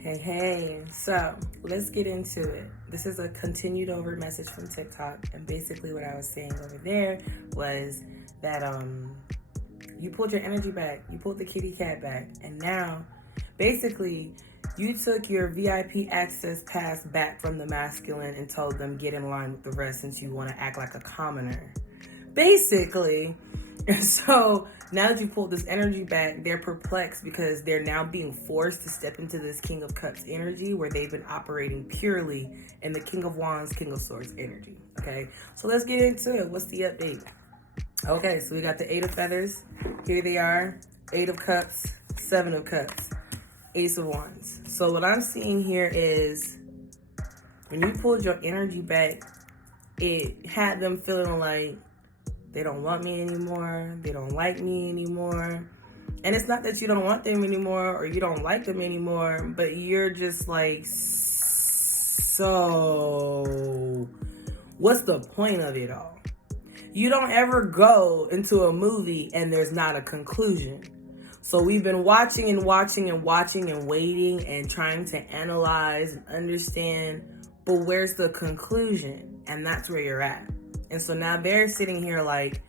Hey, so let's get into it. This is a continued over message from TikTok, and basically what I was saying over there was that you pulled your energy back, you pulled the kitty cat back, and now basically you took your VIP access pass back from the masculine and told them get in line with the rest since you want to act like a commoner. Basically. And so now that you pulled this energy back, they're perplexed because they're now being forced to step into this King of Cups energy where they've been operating purely in the King of Wands, King of Swords energy. Okay, so let's get into it. What's the update? Okay, so we got the Eight of Feathers. Here they are. Eight of Cups, Seven of Cups, Ace of Wands. So what I'm seeing here is when you pulled your energy back, it had them feeling like they don't want me anymore. They don't like me anymore. And it's not that you don't want them anymore or you don't like them anymore, but you're just like, so what's the point of it all? You don't ever go into a movie and there's not a conclusion. So we've been watching and watching and watching and waiting and trying to analyze and understand, but where's the conclusion? And that's where you're at. And so now they're sitting here like,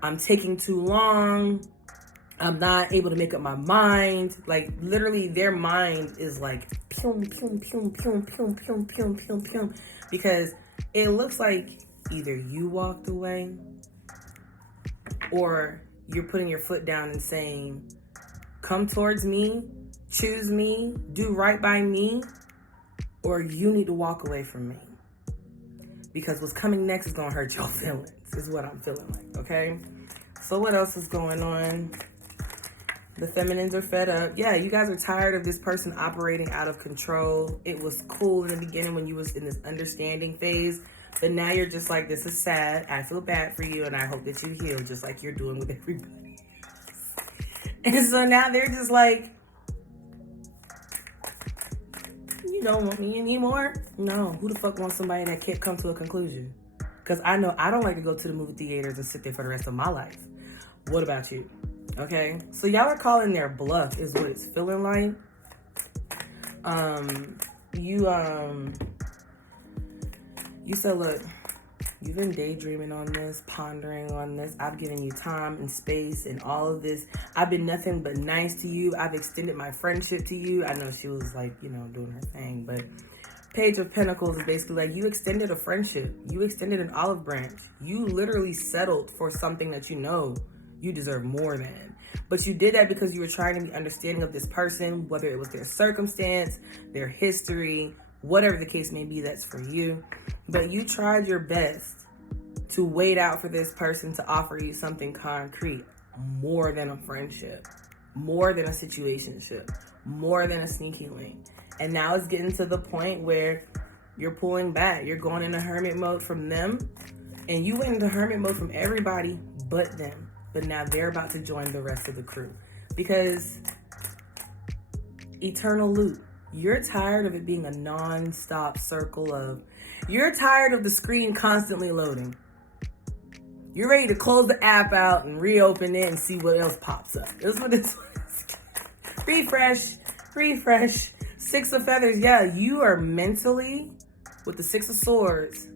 I'm taking too long. I'm not able to make up my mind. Like literally their mind is like, pew, pew, pew, pew, pew, pew, pew, pew, pew. Because it looks like either you walked away or you're putting your foot down and saying, come towards me, choose me, do right by me, or you need to walk away from me. Because what's coming next is going to hurt your feelings, is what I'm feeling like, okay? So what else is going on? The feminines are fed up. Yeah, you guys are tired of this person operating out of control. It was cool in the beginning when you was in this understanding phase. But now you're just like, this is sad. I feel bad for you, and I hope that you heal just like you're doing with everybody. And so now they're just like, you don't want me anymore? No. Who the fuck wants somebody that can't come to a conclusion? Because I know I don't like to go to the movie theaters and sit there for the rest of my life. What about you? Okay? So y'all are calling their bluff is what it's feeling like. You said, look, you've been daydreaming on this, pondering on this. I've given you time and space and all of this. I've been nothing but nice to you. I've extended my friendship to you. I know she was like, doing her thing, but Page of Pentacles is basically like you extended a friendship. You extended an olive branch. You literally settled for something that you know you deserve more than. But you did that because you were trying to be understanding of this person, whether it was their circumstance, their history, whatever the case may be, that's for you. But you tried your best to wait out for this person to offer you something concrete, more than a friendship, more than a situationship, more than a sneaky link. And now it's getting to the point where you're pulling back. You're going into hermit mode from them. And you went into hermit mode from everybody but them. But now they're about to join the rest of the crew. Because eternal loop. You're tired of it being a non-stop circle of, you're tired of the screen constantly loading. You're ready to close the app out and reopen it and see what else pops up. This is what it's refresh. Six of Feathers. Yeah, you are mentally, with the Six of Swords,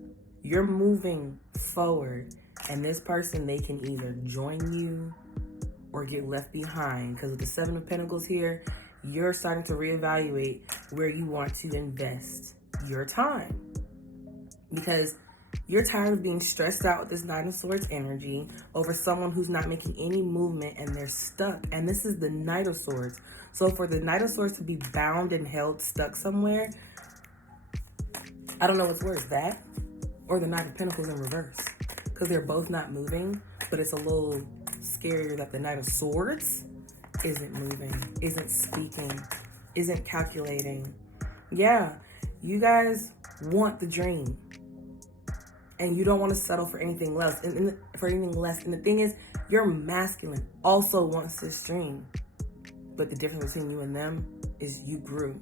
you're moving forward. And this person, they can either join you or get left behind. Because with the Seven of Pentacles here, you're starting to reevaluate where you want to invest your time. Because you're tired of being stressed out with this Nine of Swords energy over someone who's not making any movement and they're stuck. And this is the Knight of Swords. So for the Knight of Swords to be bound and held stuck somewhere, I don't know what's worse, that or the Knight of Pentacles in reverse. Because they're both not moving, but it's a little scarier that the Knight of Swords isn't moving, isn't speaking, isn't calculating. Yeah, you guys want the dream. And you don't want to settle for anything less. And the thing is, your masculine also wants this dream. But the difference between you and them is you grew.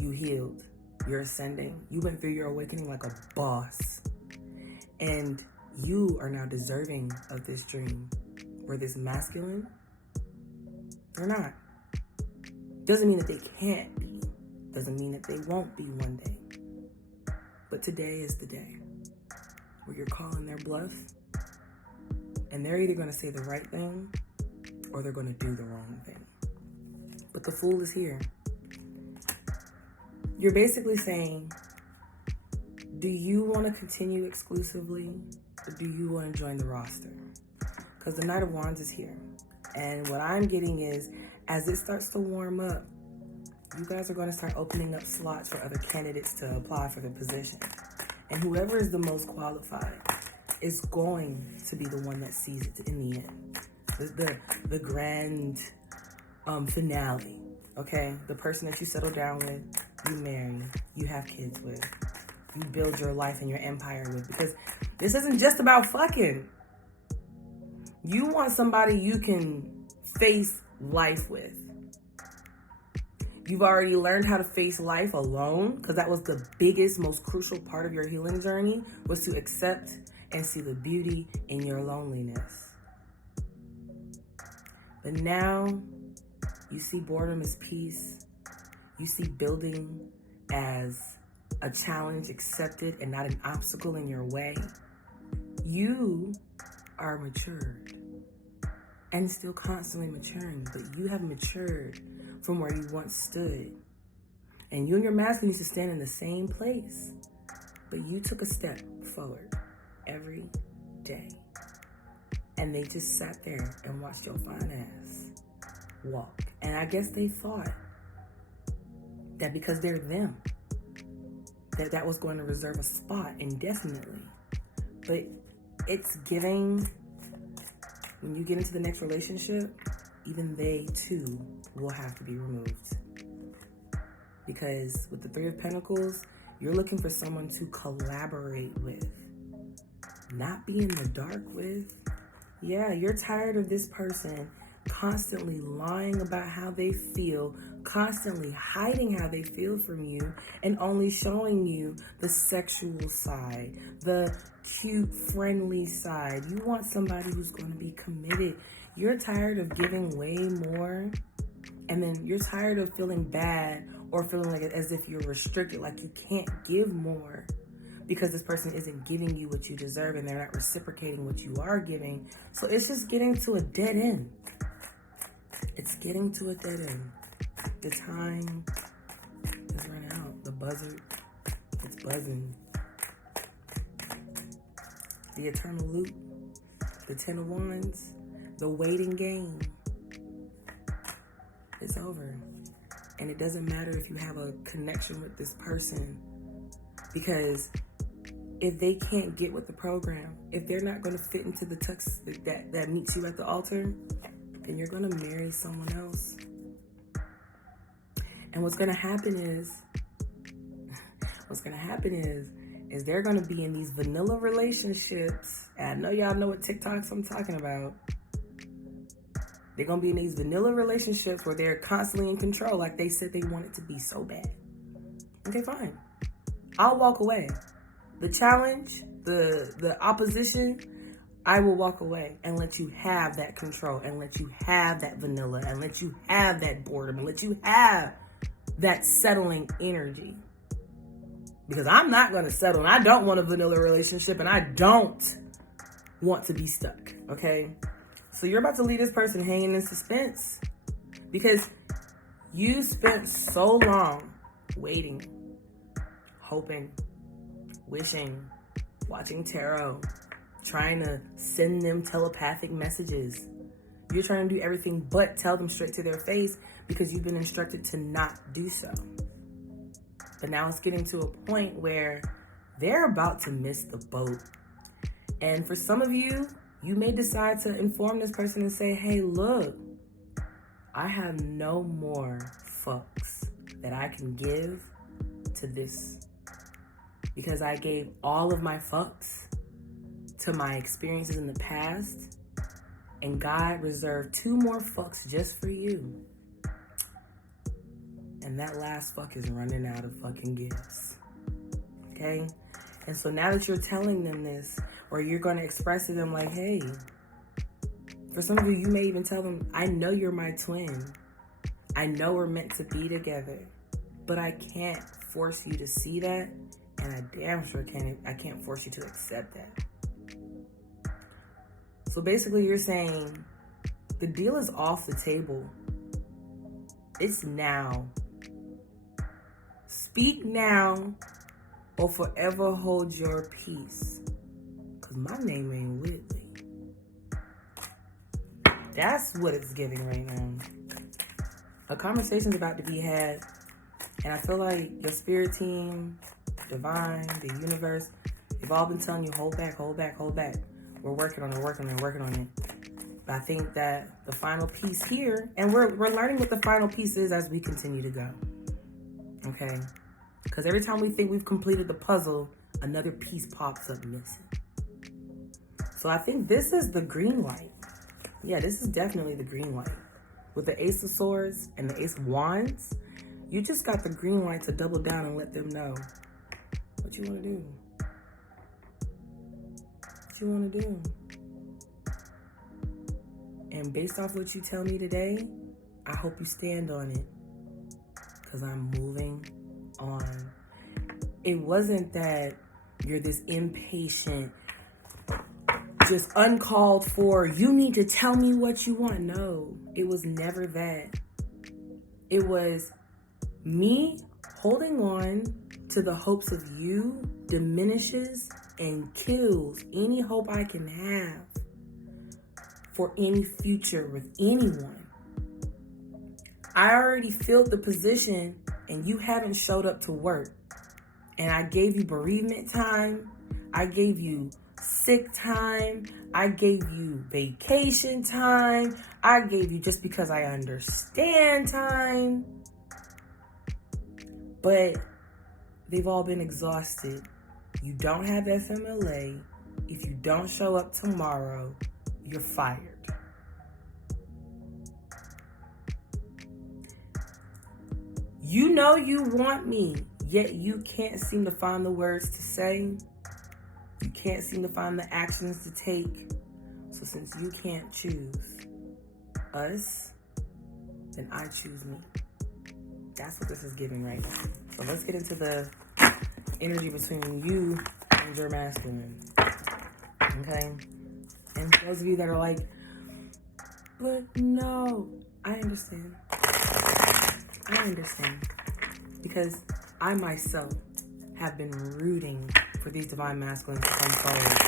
You healed. You're ascending. You went through your awakening like a boss. And you are now deserving of this dream. Where this masculine, they're not. Doesn't mean that they can't be. Doesn't mean that they won't be one day. But today is the day where you're calling their bluff, and they're either going to say the right thing or they're going to do the wrong thing. But the Fool is here. You're basically saying, do you want to continue exclusively, or do you want to join the roster? Because the Knight of Wands is here. And what I'm getting is, as it starts to warm up, you guys are going to start opening up slots for other candidates to apply for the position. And whoever is the most qualified is going to be the one that sees it in the end. The grand finale, okay? The person that you settle down with, you marry, you have kids with, you build your life and your empire with. Because this isn't just about fucking. You want somebody you can face life with. You've already learned how to face life alone, because that was the biggest, most crucial part of your healing journey, was to accept and see the beauty in your loneliness. But now you see boredom as peace. You see building as a challenge accepted and not an obstacle in your way. You are matured and still constantly maturing, but you have matured from where you once stood. And you and your masculine used to stand in the same place, but you took a step forward every day. And they just sat there and watched your fine ass walk. And I guess they thought that because they're them, that was going to reserve a spot indefinitely. But it's giving, when you get into the next relationship, even they too will have to be removed. Because with the Three of Pentacles, you're looking for someone to collaborate with, not be in the dark with. Yeah, you're tired of this person constantly lying about how they feel, constantly hiding how they feel from you, and only showing you the sexual side, the cute, friendly side. You want somebody who's going to be committed. You're tired of giving way more, and then you're tired of feeling bad or feeling like as if you're restricted, like you can't give more because this person isn't giving you what you deserve and they're not reciprocating what you are giving. So it's just getting to a dead end. It's getting to a dead end. The time has run out. The buzzer, it's buzzing. The eternal loop, the Ten of Wands, the waiting game is over. And it doesn't matter if you have a connection with this person, because if they can't get with the program, if they're not going to fit into the tux that meets you at the altar, then you're going to marry someone else. And what's going to happen is they're going to be in these vanilla relationships. And I know y'all know what TikToks I'm talking about. They're going to be in these vanilla relationships where they're constantly in control, like they said they want it to be so bad. Okay, fine. I'll walk away. The challenge, the opposition, I will walk away and let you have that control and let you have that vanilla and let you have that boredom and let you have that settling energy. Because I'm not going to settle, and I don't want a vanilla relationship, and I don't want to be stuck, okay? So you're about to leave this person hanging in suspense because you spent so long waiting, hoping, wishing, watching tarot, trying to send them telepathic messages. You're trying to do everything but tell them straight to their face because you've been instructed to not do so. But now it's getting to a point where they're about to miss the boat. And for some of you, you may decide to inform this person and say, hey, look, I have no more fucks that I can give to this because I gave all of my fucks to my experiences in the past, and God reserved 2 more fucks just for you. And that last fuck is running out of fucking gifts. Okay? And so now that you're telling them this, or you're going to express to them like, hey, for some of you, you may even tell them, I know you're my twin. I know we're meant to be together, but I can't force you to see that, and I damn sure can't force you to accept that. So basically you're saying the deal is off the table. It's now. Speak now or forever hold your peace. Because my name ain't Whitley. That's what it's giving right now. A conversation's about to be had, and I feel like your spirit team, divine, the universe, they've all been telling you, hold back, hold back, hold back. We're working on it, working on it. But I think that the final piece here, and we're learning what the final piece is as we continue to go. Okay? Because every time we think we've completed the puzzle, another piece pops up missing. So I think this is the green light. Yeah, this is definitely the green light. With the Ace of Swords and the Ace of Wands, you just got the green light to double down and let them know what you want to do. What you want to do. And based off what you tell me today, I hope you stand on it. Because I'm moving on. It wasn't that you're this impatient, just uncalled for, you need to tell me what you want. No, it was never that. It was me holding on to the hopes of you diminishes and kills any hope I can have for any future with anyone. I already filled the position and you haven't showed up to work. And I gave you bereavement time. I gave you sick time. I gave you vacation time. I gave you just because I understand time. But they've all been exhausted. You don't have FMLA. If you don't show up tomorrow, you're fired. You know you want me, yet you can't seem to find the words to say. You can't seem to find the actions to take. So since you can't choose us, then I choose me. That's what this is giving right now. So let's get into the energy between you and your masculine. Okay? And for those of you that are like, but no, I understand. I understand. Because I myself have been rooting for these divine masculines to come forward.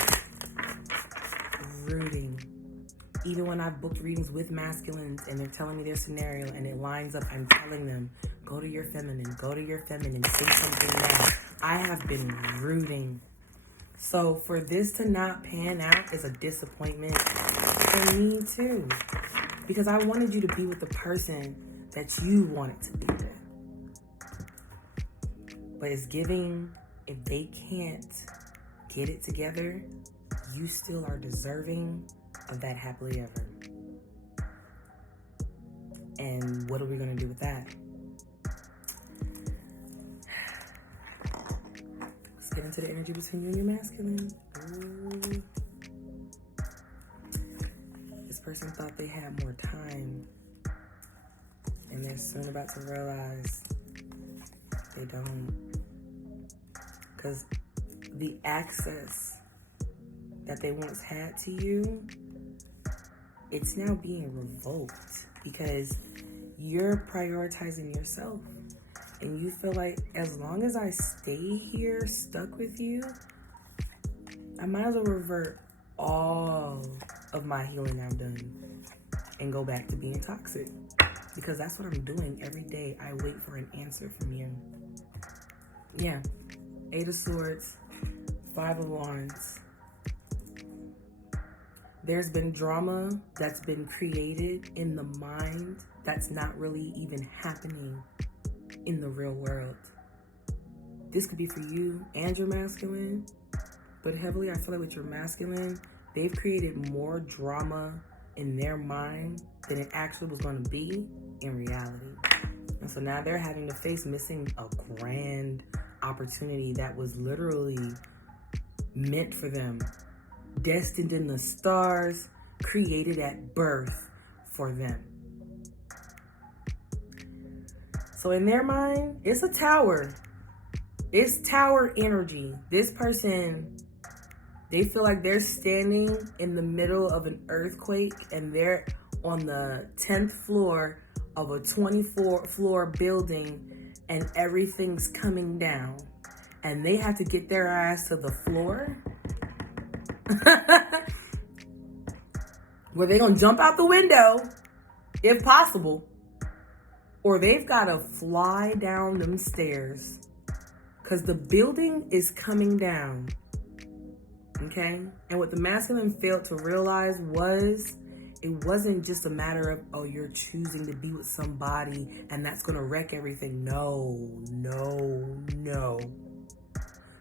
Rooting. Even when I've booked readings with masculines and they're telling me their scenario and it lines up, I'm telling them, go to your feminine, say something now. I have been rooting. So for this to not pan out is a disappointment for me too. Because I wanted you to be with the person that you wanted to be with. But it's giving, if they can't get it together, you still are deserving of that happily ever. And what are we going to do with that? Let's get into the energy between you and your masculine. Ooh. This person thought they had more time, and they're soon about to realize they don't. Because the access that they once had to you, it's now being revoked because you're prioritizing yourself. And you feel like as long as I stay here stuck with you, I might as well revert all of my healing I've done and go back to being toxic. Because that's what I'm doing every day. I wait for an answer from you. Yeah. 8 of Swords, 5 of Wands. There's been drama that's been created in the mind that's not really even happening in the real world. This could be for you and your masculine, but heavily I feel like with your masculine, they've created more drama in their mind than it actually was going to be in reality. And so now they're having to face missing a grand opportunity that was literally meant for them, destined in the stars, created at birth for them. So in their mind, it's a tower. It's tower energy. This person, they feel like they're standing in the middle of an earthquake and they're on the 10th floor of a 24-floor building and everything's coming down. And they have to get their ass to the floor. Where they're going to jump out the window, if possible. Or they've got to fly down them stairs. Because the building is coming down. Okay? And what the masculine failed to realize was, it wasn't just a matter of, oh, you're choosing to be with somebody and that's going to wreck everything. No.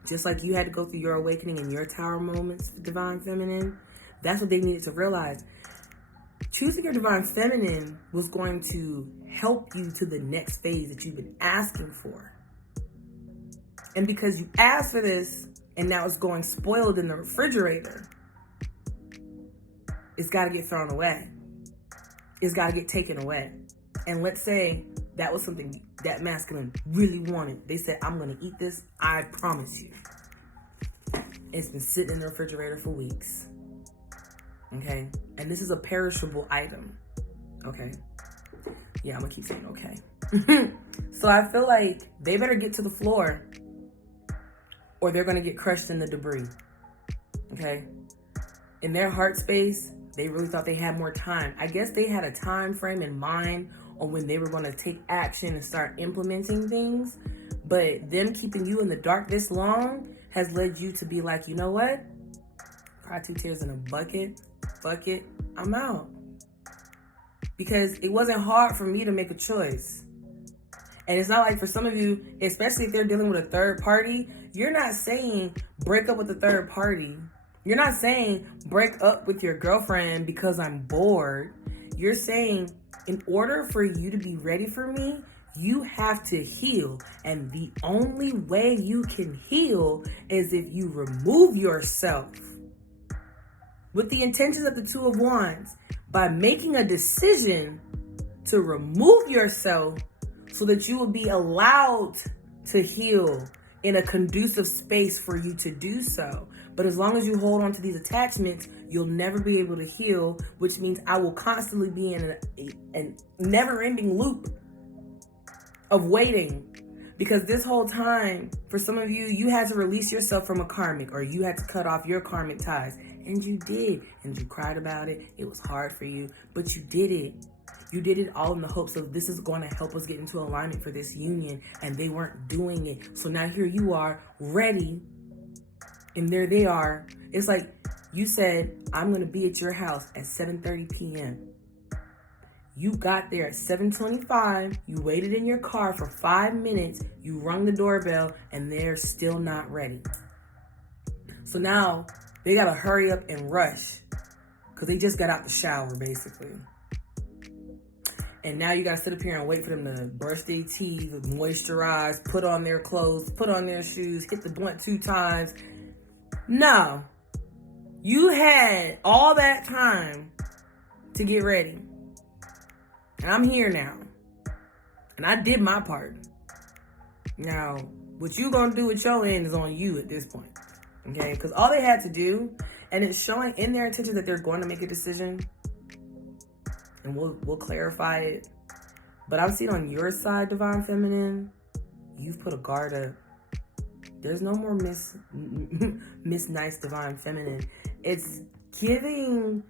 Just like you had to go through your awakening and your tower moments, divine feminine, that's what they needed to realize. Choosing your divine feminine was going to help you to the next phase that you've been asking for. And because you asked for this and now it's going spoiled in the refrigerator, it's got to get thrown away. It's got to get taken away. And let's say that was something that masculine really wanted. They said, I'm going to eat this. I promise you. It's been sitting in the refrigerator for weeks. Okay? And this is a perishable item. Okay? Yeah, I'm going to keep saying okay. So I feel like they better get to the floor or they're going to get crushed in the debris. Okay? In their heart space, they really thought they had more time. I guess they had a time frame in mind on when they were going to take action and start implementing things. But them keeping you in the dark this long has led you to be like, you know what? Cry 2 tears in a bucket, I'm out. Because it wasn't hard for me to make a choice. And it's not like for some of you, especially if they're dealing with a third party, you're not saying break up with the third party. You're not saying break up with your girlfriend because I'm bored. You're saying in order for you to be ready for me, you have to heal. And the only way you can heal is if you remove yourself with the intentions of the Two of Wands by making a decision to remove yourself so that you will be allowed to heal in a conducive space for you to do so. But as long as you hold on to these attachments, you'll never be able to heal, which means I will constantly be in a never-ending loop of waiting. Because this whole time, for some of you, you had to release yourself from a karmic, or you had to cut off your karmic ties. And you did. And you cried about it. It was hard for you, but you did it. You did it all in the hopes of this is going to help us get into alignment for this union. And they weren't doing it. So now here you are, ready. And there they are. It's like you said, I'm going to be at your house at 7:30 p.m. You got there at 7:25. You waited in your car for 5 minutes. You rung the doorbell and they're still not ready. So now they got to hurry up and rush because they just got out the shower, basically. And now you got to sit up here and wait for them to brush their teeth, moisturize, put on their clothes, put on their shoes, hit the blunt 2 times. No, you had all that time to get ready. And I'm here now. And I did my part. Now, what you gonna do with your end is on you at this point. Okay? Because all they had to do, and it's showing in their intention that they're going to make a decision. And we'll clarify it. But I'm seeing on your side, Divine Feminine, you've put a guard up. There's no more Miss Nice Divine Feminine. It's giving.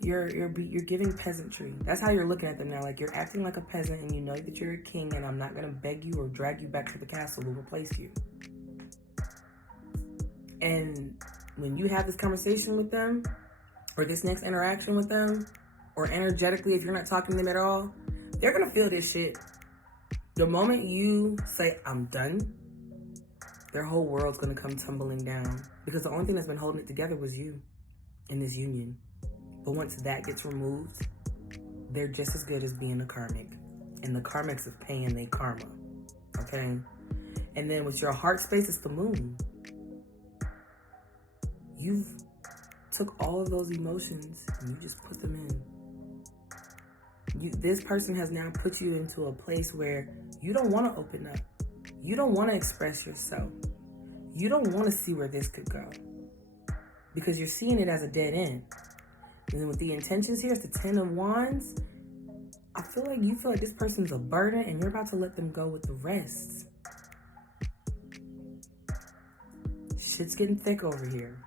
You're giving peasantry. That's how you're looking at them now. Like you're acting like a peasant, and you know that you're a king, and I'm not gonna beg you or drag you back to the castle to replace you. And when you have this conversation with them, or this next interaction with them, or energetically, if you're not talking to them at all, they're gonna feel this shit. The moment you say, I'm done, their whole world's going to come tumbling down. Because the only thing that's been holding it together was you in this union. But once that gets removed, they're just as good as being a karmic. And the karmics is paying their karma. Okay? And then with your heart space, it's the moon. You've took all of those emotions and you just put them in. This person has now put you into a place where you don't want to open up. You don't want to express yourself. You don't want to see where this could go, because you're seeing it as a dead end. And then with the intentions here, it's the 10 of Wands. I feel like you feel like this person's a burden and you're about to let them go with the rest. Shit's getting thick over here.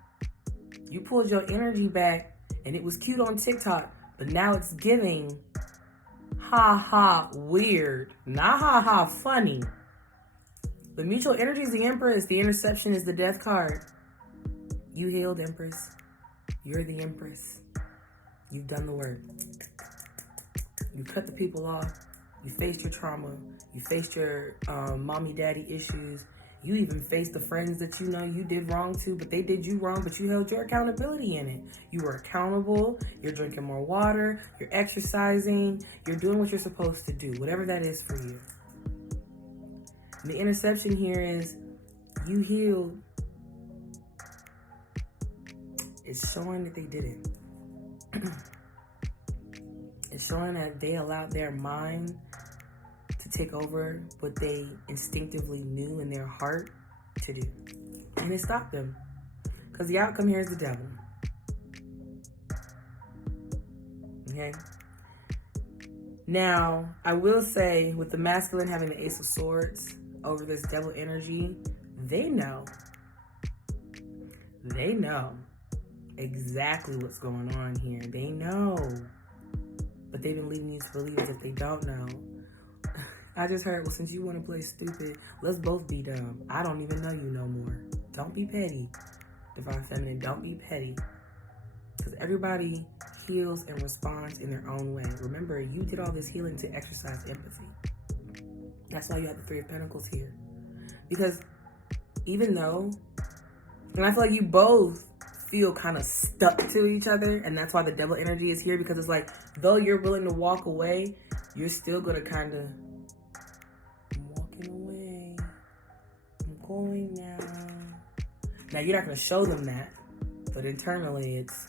You pulled your energy back and it was cute on TikTok, but now it's giving ha ha weird. Not ha ha funny. The mutual energy is the Empress. The interception is the Death card. You healed, Empress. You're the Empress. You've done the work. You cut the people off. You faced your trauma. You faced your mommy daddy issues. You even faced the friends that you know you did wrong to, but they did you wrong, but you held your accountability in it. You were accountable. You're drinking more water. You're exercising. You're doing what you're supposed to do, whatever that is for you. And the interception here is you healed. It's showing that they didn't. It's showing that they allowed their mind to take over what they instinctively knew in their heart to do. And it stopped them. Because the outcome here is the Devil. Okay? Now, I will say, with the masculine having the Ace of Swords over this Devil energy, they know. They know exactly what's going on here. They know. But they've been leading you to believe as if they don't know. I just heard, well, since you want to play stupid, let's both be dumb. I don't even know you no more. Don't be petty. Divine Feminine, don't be petty. Because everybody heals and responds in their own way. Remember, you did all this healing to exercise empathy. That's why you have the Three of Pentacles here. Because even though, and I feel like you both feel kind of stuck to each other, and that's why the Devil energy is here, because it's like, though you're willing to walk away, you're still going to kind of, I'm walking away, I'm going now. Now, you're not going to show them that, but internally it's,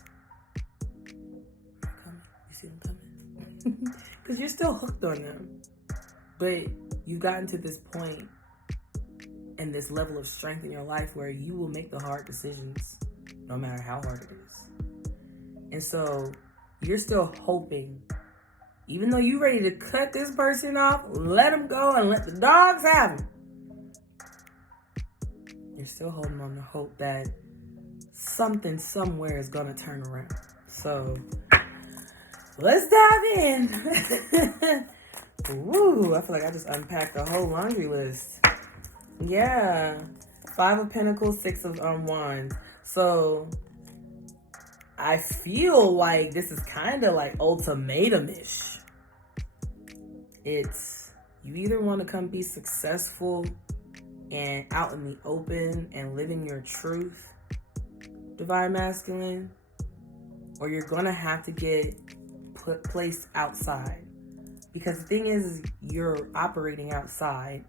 coming. You see them coming? Because you're still hooked on them. But you've gotten to this point and this level of strength in your life where you will make the hard decisions no matter how hard it is. And so you're still hoping, even though you're ready to cut this person off, let them go and let the dogs have them, you're still holding on to hope that something somewhere is going to turn around. So let's dive in. Woo, I feel like I just unpacked the whole laundry list. Yeah. 5 of Pentacles, 6 of Wands. So I feel like this is kind of like ultimatum-ish. It's, you either want to come be successful and out in the open and living your truth, Divine Masculine, or you're going to have to get placed outside. Because the thing is you're operating outside.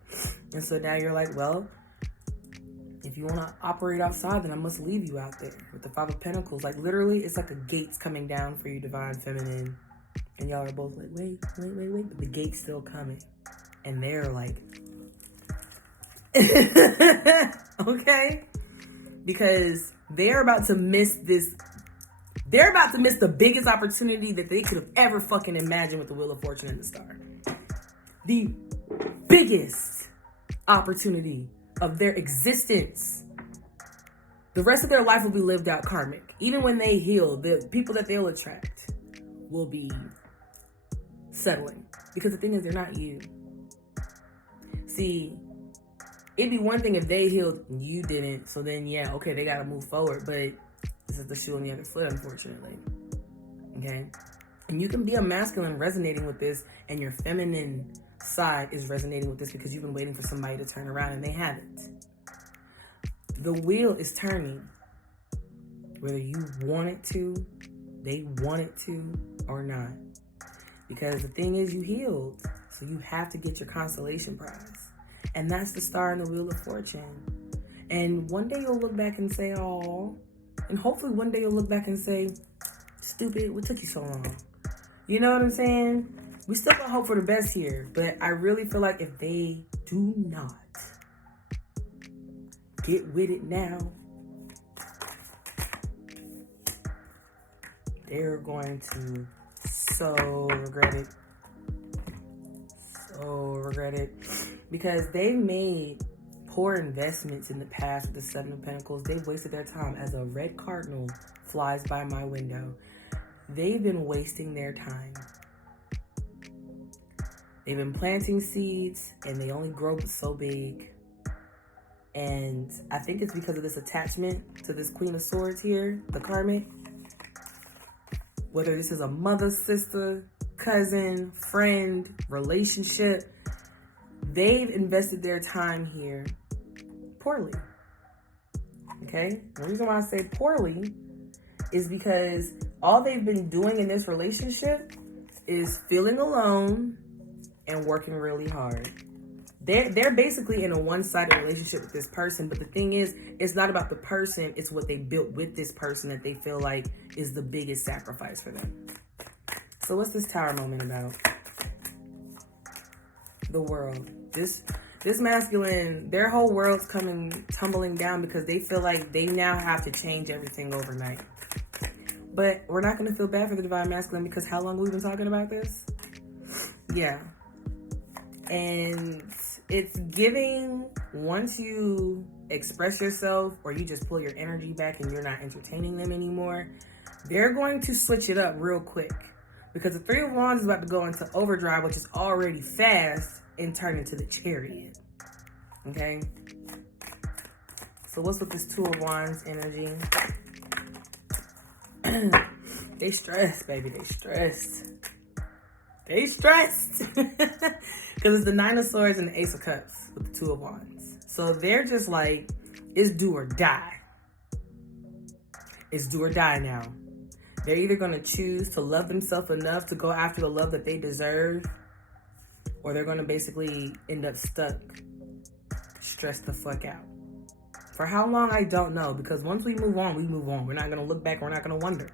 And so now you're like, well, if you want to operate outside, then I must leave you out there. With the 5 of Pentacles, like literally, it's like a gate's coming down for you, Divine Feminine. And y'all are both like, wait. But the gate's still coming. And they're like, okay? Because they're about to miss this. They're about to miss the biggest opportunity that they could have ever fucking imagined with the Wheel of Fortune and the Star. The biggest opportunity of their existence. The rest of their life will be lived out karmic. Even when they heal, the people that they'll attract will be settling. Because the thing is, they're not you. See, it'd be one thing if they healed and you didn't. So then, yeah, okay, they got to move forward. But this is the shoe on the other foot, unfortunately. Okay? And you can be a masculine resonating with this, and your feminine side is resonating with this because you've been waiting for somebody to turn around and they haven't. The wheel is turning. Whether you want it to, they want it to, or not. Because the thing is, you healed. So you have to get your consolation prize. And that's the Star in the Wheel of Fortune. And one day you'll look back and say, oh. And hopefully one day you'll look back and say, stupid, what took you so long? You know what I'm saying? We still got hope for the best here, but I really feel like if they do not get with it now, they're going to so regret it. So regret it. Because they made poor investments in the past with the Seven of Pentacles. They've wasted their time. As a red cardinal flies by my window, they've been wasting their time. They've been planting seeds and they only grow so big. And I think it's because of this attachment to this Queen of Swords here, the karmic. Whether this is a mother, sister, cousin, friend, relationship, they've invested their time here poorly. Okay? The reason why I say poorly is because all they've been doing in this relationship is feeling alone and working really hard. They're basically in a one-sided relationship with this person, but the thing is, it's not about the person, it's what they built with this person that they feel like is the biggest sacrifice for them. So what's this Tower moment about? The world. This masculine, their whole world's tumbling down because they feel like they now have to change everything overnight. But we're not going to feel bad for the divine masculine because how long we've been talking about this? Yeah. And it's giving, once you express yourself or you just pull your energy back and you're not entertaining them anymore, they're going to switch it up real quick. Because the Three of Wands is about to go into overdrive, which is already fast, and turn into the Chariot. Okay? So what's with this Two of Wands energy? They stressed, baby. They stressed. They stressed. Because it's the Nine of Swords and the Ace of Cups with the Two of Wands. So they're just like, it's do or die. It's do or die now. They're either going to choose to love themselves enough to go after the love that they deserve, or they're going to basically end up stuck, stressed the fuck out. For how long, I don't know. Because once we move on, we move on. We're not going to look back. We're not going to wonder.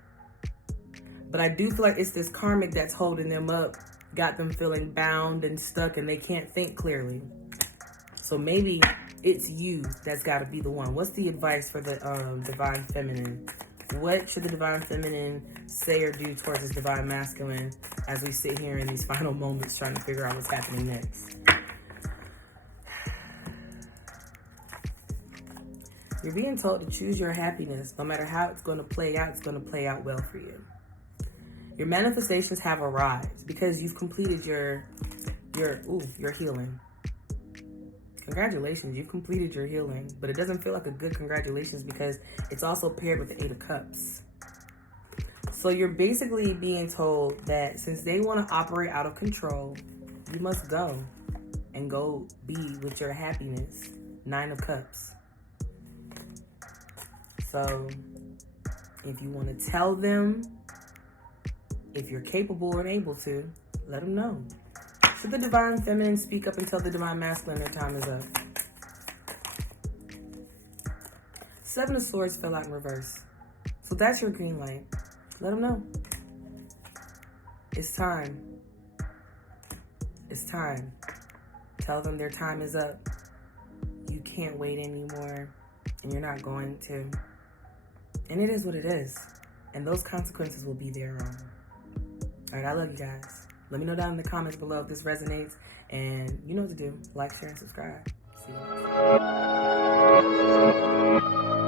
But I do feel like it's this karmic that's holding them up, got them feeling bound and stuck, and they can't think clearly. So maybe it's you that's got to be the one. What's the advice for the divine feminine? What should the divine feminine say or do towards this divine masculine as we sit here in these final moments trying to figure out what's happening next? You're being told to choose your happiness. No matter how it's going to play out, it's going to play out well for you. Your manifestations have arrived because you've completed your healing. Congratulations, you've completed your healing, but it doesn't feel like a good congratulations because it's also paired with the Eight of Cups. So you're basically being told that since they want to operate out of control, you must go and go be with your happiness. Nine of Cups. So if you want to tell them, if you're capable and able to, let them know. Should the divine feminine speak up and tell the divine masculine their time is up? Seven of Swords fell out in reverse. So that's your green light. Let them know. It's time. It's time. Tell them their time is up. You can't wait anymore. And you're not going to. And it is what it is. And those consequences will be their own. All right, I love you guys. Let me know down in the comments below if this resonates. And you know what to do. Like, share, and subscribe. See you next time.